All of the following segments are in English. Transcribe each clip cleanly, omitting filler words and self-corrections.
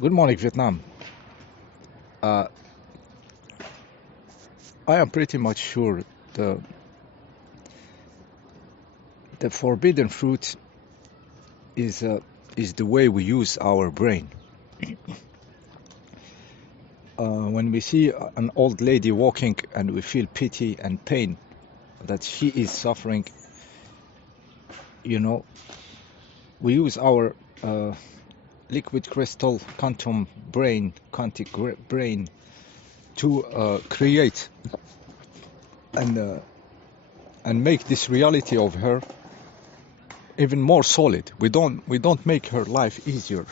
Good morning, Vietnam. Uh, I am pretty much sure the the forbidden fruit is the way we use our brain. When we see an old lady walking and we feel pity and pain that she is suffering, you know, we use our liquid crystal quantum brain, brain to create and uh, and make this reality of her even more solid. We don't make her life easier,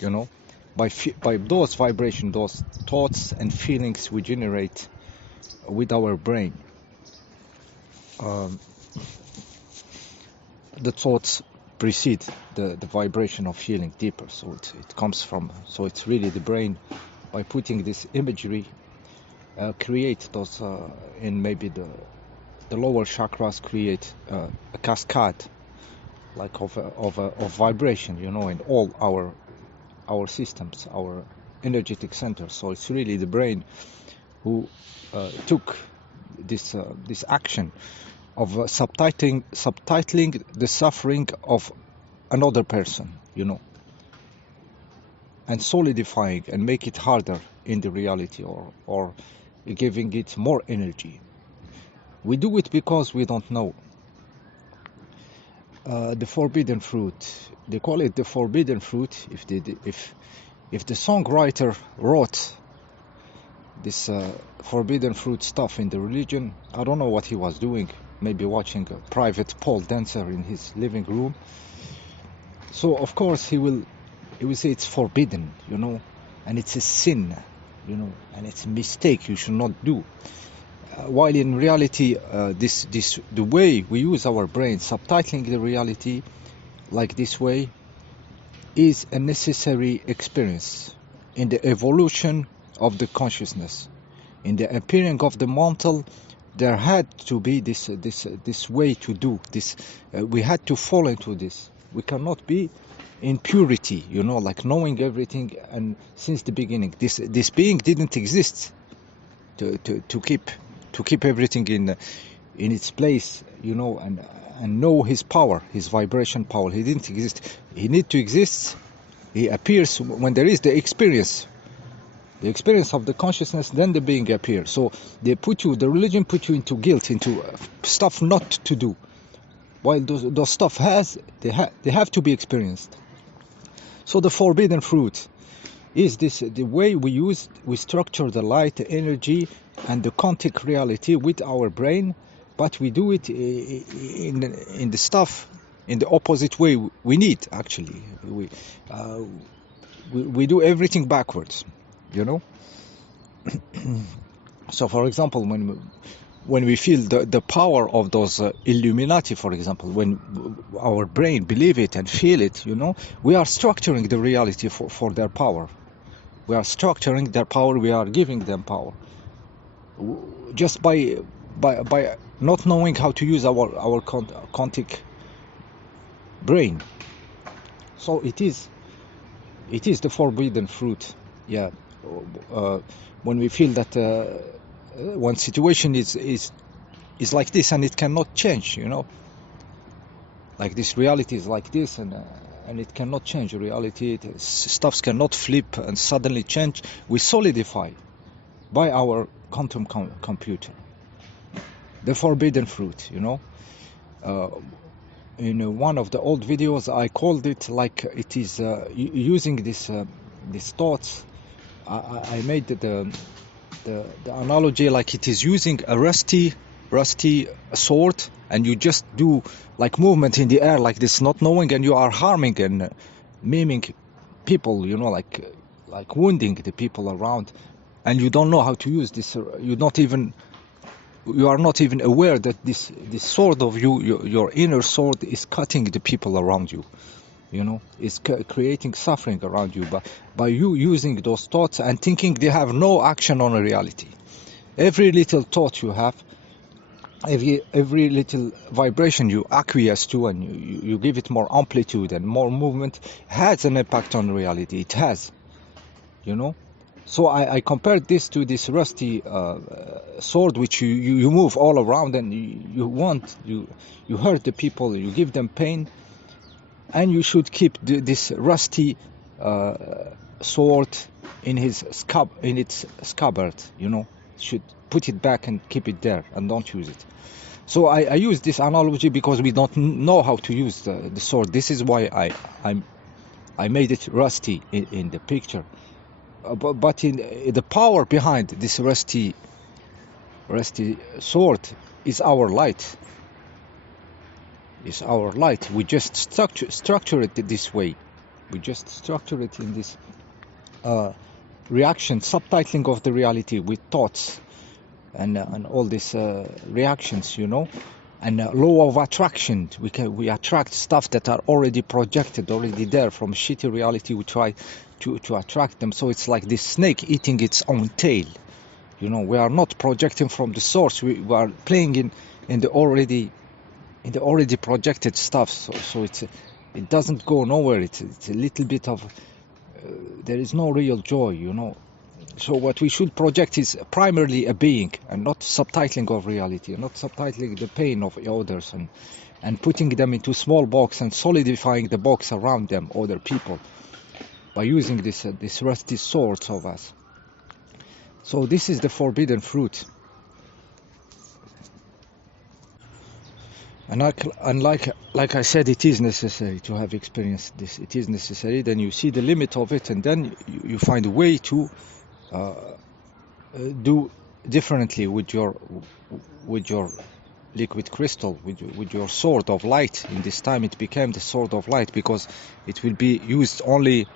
you know, by those vibrations, those thoughts and feelings we generate with our brain. Um, the thoughts precede the vibration of feeling deeper, so it comes from. So it's really the brain, by putting this imagery, create those in maybe the lower chakras, create a cascade like of vibration, you know, in all our systems, our energetic centers. So it's really the brain who took this action of subtitling the suffering of another person, you know, and solidifying and make it harder in the reality, or giving it more energy. We do it because we don't know. The forbidden fruit. They call it the forbidden fruit. If the songwriter wrote this forbidden fruit stuff in the religion, I don't know what he was doing. Maybe watching a private pole dancer in his living room. So of course he will say it's forbidden, you know, and it's a sin, you know, and it's a mistake you should not do. While in reality, the way we use our brain, subtitling the reality like this way, is a necessary experience in the evolution of the consciousness. In the appearing of the mantle, there had to be this way to do this. We had to fall into this. We cannot be in purity, you know, like knowing everything and since the beginning. This being didn't exist to keep everything in its place, you know, and know his power, his vibration power. He didn't exist. He need to exist. He appears when there is the experience of the consciousness, then the being appears. So the religion put you into guilt, into stuff not to do, while those stuff they have to be experienced. So the forbidden fruit is the way we structure the light, the energy, and the quantic reality with our brain, but we do it in the stuff in the opposite way we need. Actually, we do everything backwards, you know. So for example, when we feel the power of those Illuminati, for example, when our brain believe it and feel it, you know, we are structuring the reality for their power. We are structuring their power. We are giving them power just by not knowing how to use our quantic brain. So it is the forbidden fruit. Yeah. When we feel that one situation is like this and it cannot change, you know, like this reality is like this, and it cannot change. Reality, stuffs cannot flip and suddenly change. We solidify by our quantum computer the forbidden fruit, you know. In one of the old videos I called it like it is using these thoughts. I made the analogy like it is using a rusty sword, and you just do like movement in the air like this, not knowing, and you are harming and maiming people, you know, like wounding the people around, and you don't know how to use this. You are not even aware that this sword of your inner sword is cutting the people around you. You know, is creating suffering around you by you using those thoughts and thinking they have no action on reality. Every little thought you have, every little vibration you acquiesce to, and you give it more amplitude and more movement, has an impact on reality. It has. you know. So I compared this to this rusty sword, which you move all around, and you hurt the people, you give them pain, and you should keep this rusty uh, sword in its scabbard, you know. Should put it back and keep it there and don't use it. So I use this analogy because we don't know how to use the sword. This is why I made it rusty in the picture. But in the power behind this rusty sword is our light. Is our light. We just structure it this way. We just structure it in this reaction, subtitling of the reality with thoughts and all these reactions, you know. And law of attraction, we attract stuff that are already projected, already there from shitty reality. We try to attract them. So it's like this snake eating its own tail, you know. We are not projecting from the source. We are playing in the already projected stuff. So it doesn't go nowhere. It's a little bit of there is no real joy, you know. So what we should project is primarily a being, and not subtitling of reality, not subtitling the pain of others, and putting them into small box and solidifying the box around them, other people, by using this rusty swords of us. So this is the forbidden fruit. And like I said, it is necessary to have experienced this. It is necessary. Then you see the limit of it, and then you find a way to do differently with your liquid crystal, with your sword of light. In this time it became the sword of light, because it will be used only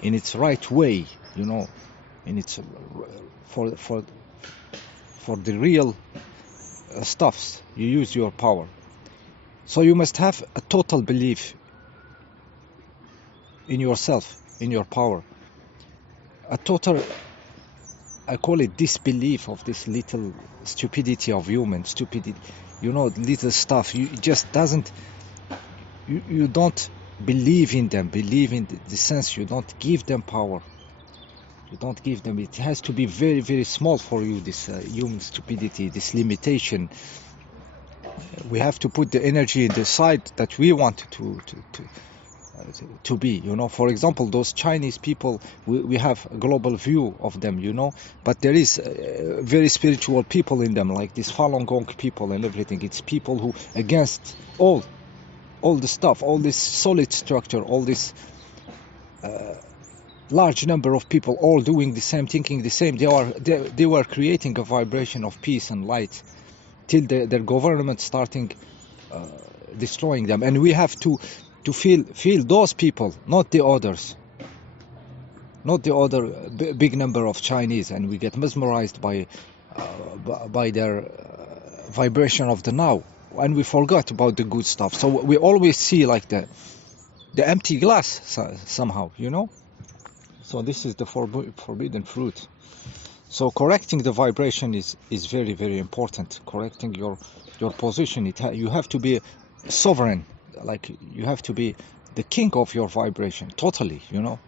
in its right way, you know, in its for the real stuffs. You use your power. So you must have a total belief in yourself, in your power. A total, I call it disbelief of this little stupidity of human stupidity. You know, little stuff. You just doesn't. You don't believe in them. Believe in the sense you don't give them power. You don't give them. It has to be very, very small for you. This human stupidity, this limitation. We have to put the energy in the side that we want to be, you know. For example, those Chinese people, we have a global view of them, you know, but there is very spiritual people in them, like these Falun Gong people and everything. It's people who against all the stuff, all this solid structure, all this large number of people all doing the same, thinking the same. They were creating a vibration of peace and light, till their government starting destroying them. And we have to feel those people, not the others, not the other big number of Chinese, and we get mesmerized by their vibration of the now, and we forgot about the good stuff. So we always see like the empty glass somehow, you know. So this is the forbidden fruit. So correcting the vibration is very, very important. Correcting your position. You have to be sovereign. Like, you have to be the king of your vibration, totally, you know.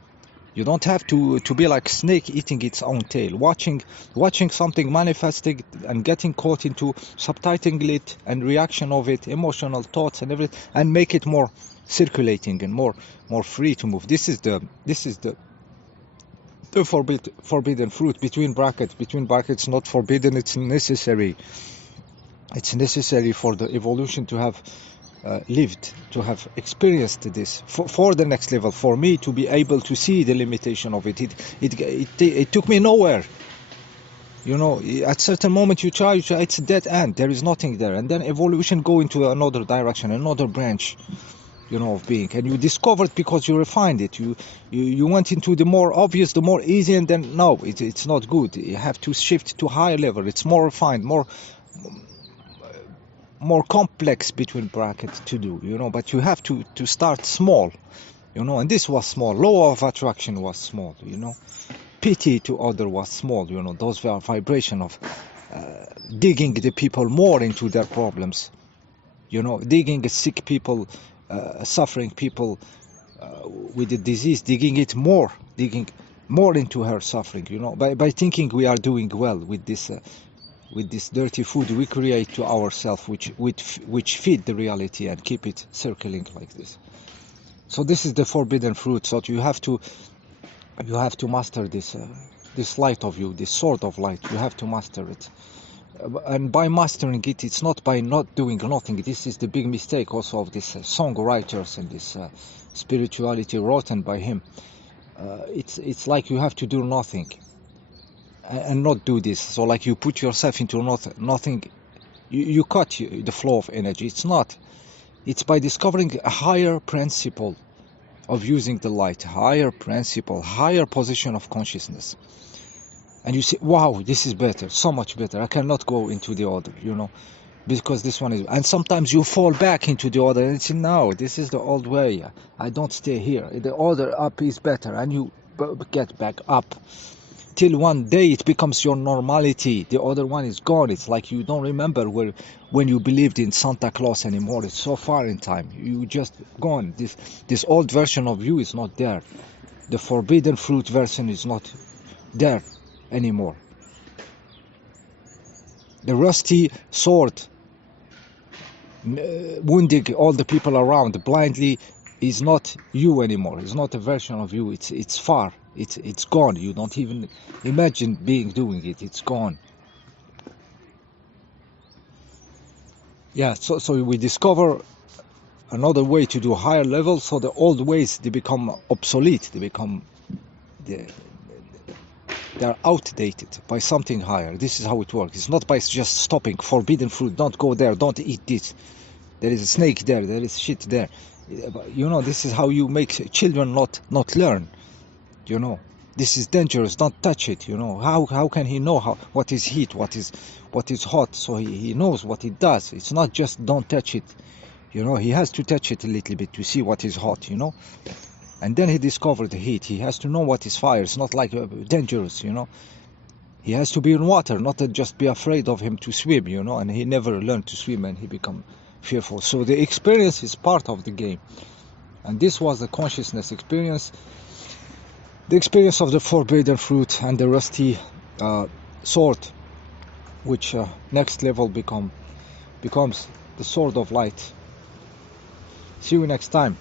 You don't have to be like snake eating its own tail, watching something manifesting and getting caught into subtitling it and reaction of it, emotional thoughts and everything, and make it more circulating and more free to move. This is the forbidden fruit, between brackets, not forbidden. It's necessary. It's necessary for the evolution to have lived, to have experienced this for the next level, for me to be able to see the limitation of it. It took me nowhere, you know. At certain moment you try, it's a dead end. There is nothing there, and then evolution go into another direction, another branch, you know, of being, and you discover it because you refined it. You went into the more obvious, the more easy, and then no, it's not good. You have to shift to higher level. It's more refined, more complex, between brackets, to do, you know. But you have to start small, you know. And this was small. Law of attraction was small, you know. Pity to other was small, you know. Those were vibration of digging the people more into their problems, you know, digging sick people, suffering people with the disease, digging more into her suffering, you know, by thinking we are doing well with this dirty food we create to ourselves, which feed the reality and keep it circling like this. So this is the forbidden fruit. So you have to master this light of you, this sword of light. You have to master it. And by mastering it, it's not by not doing nothing. This is the big mistake also of these songwriters and this spirituality written by him. It's like you have to do nothing and not do this. So like you put yourself into nothing, you cut the flow of energy. It's not. It's by discovering a higher principle of using the light, higher principle, higher position of consciousness. And you say, wow, this is better, so much better. I cannot go into the other, you know, because this one is. And sometimes you fall back into the other and say, no, this is the old way. I don't stay here. The other up is better. And you get back up till one day it becomes your normality. The other one is gone. It's like you don't remember when you believed in Santa Claus anymore. It's so far in time. You just gone. This old version of you is not there. The forbidden fruit version is not there anymore. The rusty sword wounding all the people around blindly is not you anymore. It's not a version of you. It's far. It's gone. You don't even imagine doing it. It's gone. Yeah. So we discover another way to do higher levels. So the old ways, they become obsolete. They're outdated by something higher. This is how it works. It's not by just stopping. Forbidden fruit. Don't go there. Don't eat this. There is a snake there. There is shit there. You know, this is how you make children not learn. You know, this is dangerous. Don't touch it. You know, how can he know what is heat, what is hot? So he knows what it does. It's not just don't touch it. You know, he has to touch it a little bit to see what is hot. You know. And then he discovered the heat. He has to know what is fire. It's not like dangerous, you know. He has to be in water, not to just be afraid of him to swim, you know. And he never learned to swim and he become fearful. So the experience is part of the game. And this was the consciousness experience. The experience of the forbidden fruit and the rusty sword, which next level becomes the sword of light. See you next time.